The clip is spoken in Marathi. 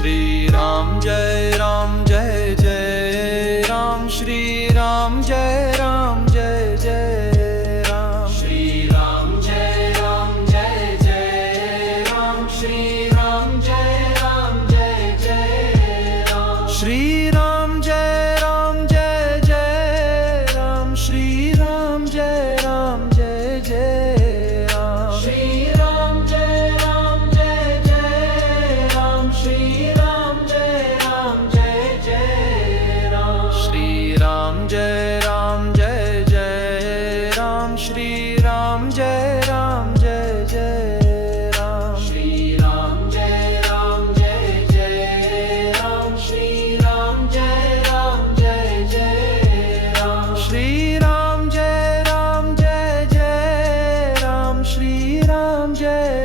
श्री राम जय राम श्री राम जय जय राम श्री राम जय राम श्री राम जय जय राम श्री राम जय जय राम श्री राम जय जय राम श्री राम जय जय राम श्री राम जय जय राम श्री राम जय जय राम श्री राम जय जय राम श्री राम जय जय राम श्री राम जय जय राम श्री राम जय जय राम श्री राम जय